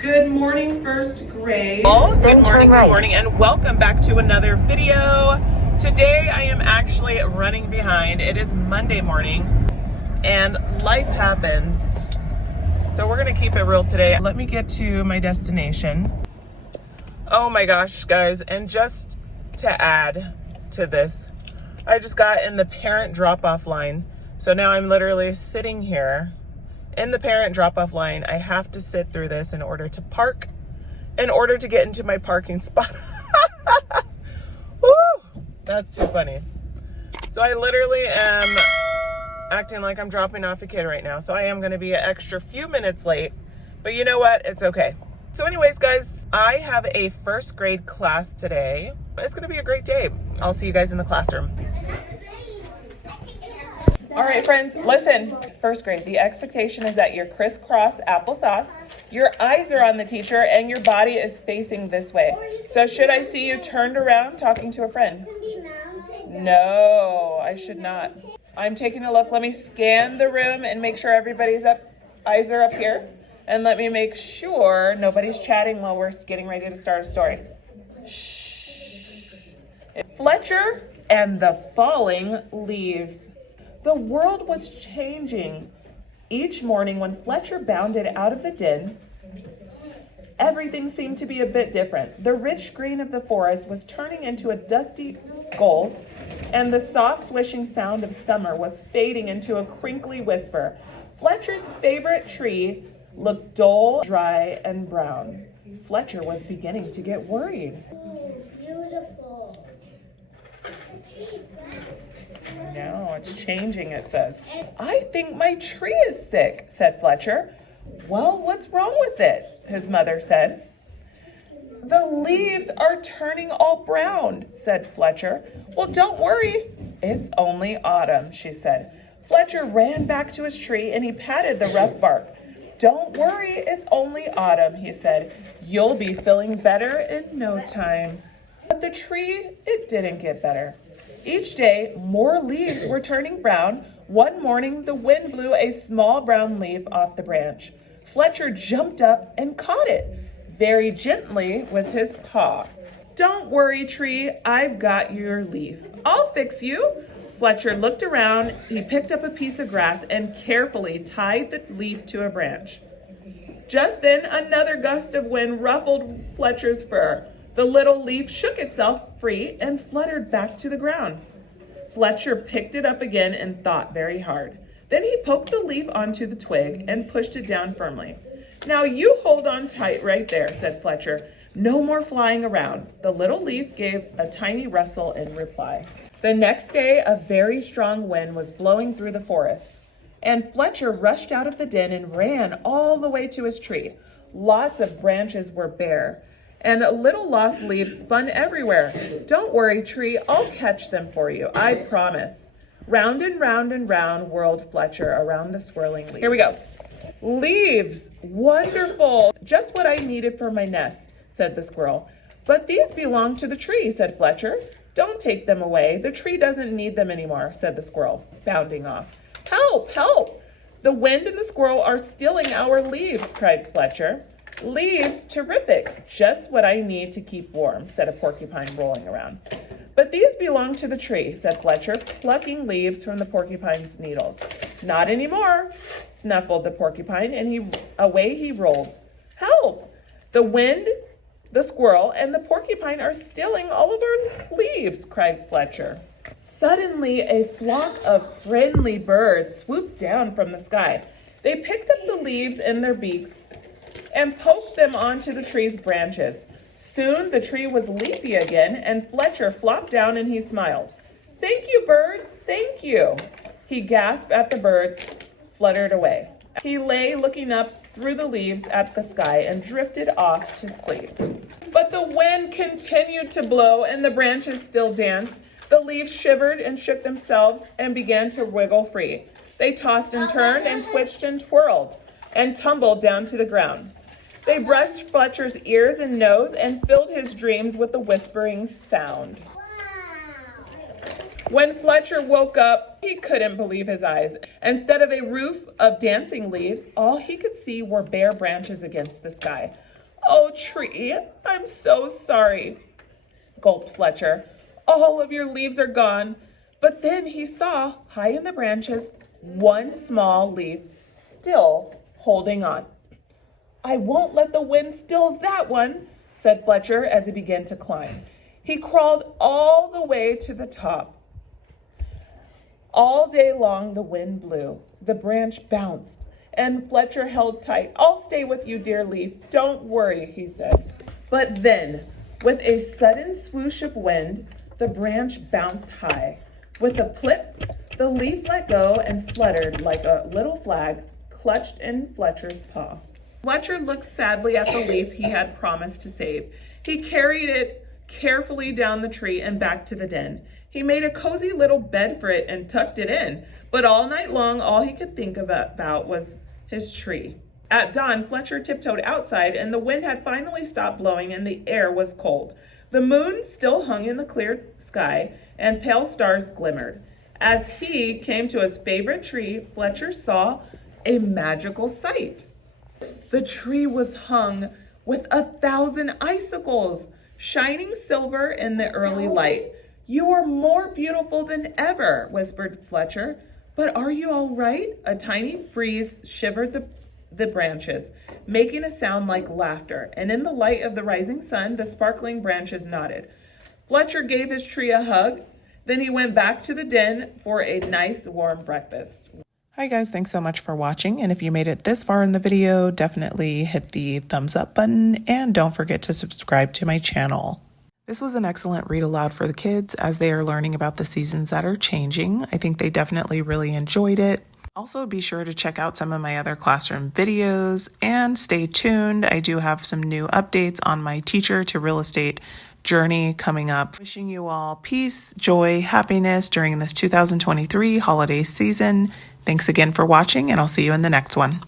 Good morning, first grade. Good morning, and welcome back to another video. Today I am actually running behind. It is Monday morning, and life happens. So we're gonna keep it real today. Let me get to my destination. Oh my gosh, guys, and just to add to this, I just got in the parent drop-off line. So now I'm literally sitting here in the parent drop-off line. I have to sit through this in order to park, in order to get into my parking spot. Woo! That's too funny. So I literally am acting like I'm dropping off a kid right now. So I am going to be an extra few minutes late, but you know what? It's okay. So anyways, guys, I have a first grade class today. It's going to be a great day. I'll see you guys in the classroom. All right, friends, listen. First grade, the expectation is that you're crisscross applesauce, your eyes are on the teacher, and your body is facing this way. So should I see you turned around talking to a friend? No, I should not. I'm taking a look. Let me scan the room and make sure everybody's eyes are up here. And let me make sure nobody's chatting while we're getting ready to start a story. Shh. Fletcher and the falling leaves. The world was changing. Each morning when Fletcher bounded out of the den, everything seemed to be a bit different. The rich green of the forest was turning into a dusty gold, and the soft swishing sound of summer was fading into a crinkly whisper. Fletcher's favorite tree looked dull, dry, and brown. Fletcher was beginning to get worried. Beautiful. No, it's changing, it says. I think my tree is sick, said Fletcher. Well, what's wrong with it? His mother said. The leaves are turning all brown, said Fletcher. Well, don't worry. It's only autumn, she said. Fletcher ran back to his tree and he patted the rough bark. Don't worry, it's only autumn, he said. You'll be feeling better in no time. But the tree, it didn't get better. Each day, more leaves were turning brown. One morning, the wind blew a small brown leaf off the branch. Fletcher jumped up and caught it, very gently with his paw. Don't worry, tree, I've got your leaf. I'll fix you. Fletcher looked around. He picked up a piece of grass and carefully tied the leaf to a branch. Just then, another gust of wind ruffled Fletcher's fur. The little leaf shook itself free and fluttered back to the ground. Fletcher picked it up again and thought very hard. Then he poked the leaf onto the twig and pushed it down firmly. Now you hold on tight right there, said Fletcher. No more flying around. The little leaf gave a tiny rustle in reply. The next day, a very strong wind was blowing through the forest, and Fletcher rushed out of the den and ran all the way to his tree. Lots of branches were bare, and little lost leaves spun everywhere. Don't worry, tree, I'll catch them for you, I promise. Round and round and round whirled Fletcher around the swirling leaves. Here we go. Leaves, wonderful, just what I needed for my nest, said the squirrel. But these belong to the tree, said Fletcher. Don't take them away. The tree doesn't need them anymore, said the squirrel, bounding off. Help, help! The wind and the squirrel are stealing our leaves, cried Fletcher. Leaves, terrific, just what I need to keep warm, said a porcupine rolling around. But these belong to the tree, said Fletcher, plucking leaves from the porcupine's needles. Not anymore, snuffled the porcupine, and away he rolled. Help! The wind, the squirrel, and the porcupine are stealing all of our leaves, cried Fletcher. Suddenly, a flock of friendly birds swooped down from the sky. They picked up the leaves in their beaks and poked them onto the tree's branches. Soon the tree was leafy again, and Fletcher flopped down and he smiled. Thank you, birds, thank you. He gasped at the birds, fluttered away. He lay looking up through the leaves at the sky and drifted off to sleep. But the wind continued to blow and the branches still danced. The leaves shivered and shook themselves and began to wiggle free. They tossed and turned and twitched and twirled and tumbled down to the ground. They brushed Fletcher's ears and nose and filled his dreams with the whispering sound. When Fletcher woke up, he couldn't believe his eyes. Instead of a roof of dancing leaves, all he could see were bare branches against the sky. "Oh, tree, I'm so sorry," gulped Fletcher. "All of your leaves are gone." But then he saw, high in the branches, one small leaf still holding on. "I won't let the wind steal that one," said Fletcher as he began to climb. He crawled all the way to the top. All day long the wind blew, the branch bounced, and Fletcher held tight. "I'll stay with you, dear leaf. Don't worry," he said. But then, with a sudden swoosh of wind, the branch bounced high. With a plip, the leaf let go and fluttered like a little flag clutched in Fletcher's paw. Fletcher looked sadly at the leaf he had promised to save. He carried it carefully down the tree and back to the den. He made a cozy little bed for it and tucked it in, but all night long all he could think about was his tree. At dawn, Fletcher tiptoed outside, and the wind had finally stopped blowing and the air was cold. The moon still hung in the clear sky, and pale stars glimmered. As he came to his favorite tree, Fletcher saw a magical sight. The tree was hung with 1,000 icicles, shining silver in the early light. "You are more beautiful than ever," whispered Fletcher. "But are you all right?" A tiny breeze shivered the branches, making a sound like laughter, and in the light of the rising sun, the sparkling branches nodded. Fletcher gave his tree a hug. Then he went back to the den for a nice warm breakfast. Hi guys, thanks so much for watching, and if you made it this far in the video, definitely hit the thumbs up button and don't forget to subscribe to my channel. This was an excellent read aloud for the kids as they are learning about the seasons that are changing. I think they definitely really enjoyed it. Also, be sure to check out some of my other classroom videos and stay tuned. I do have some new updates on my teacher to real estate journey coming up. Wishing you all peace, joy, happiness during this 2023 holiday season. Thanks again for watching, and I'll see you in the next one.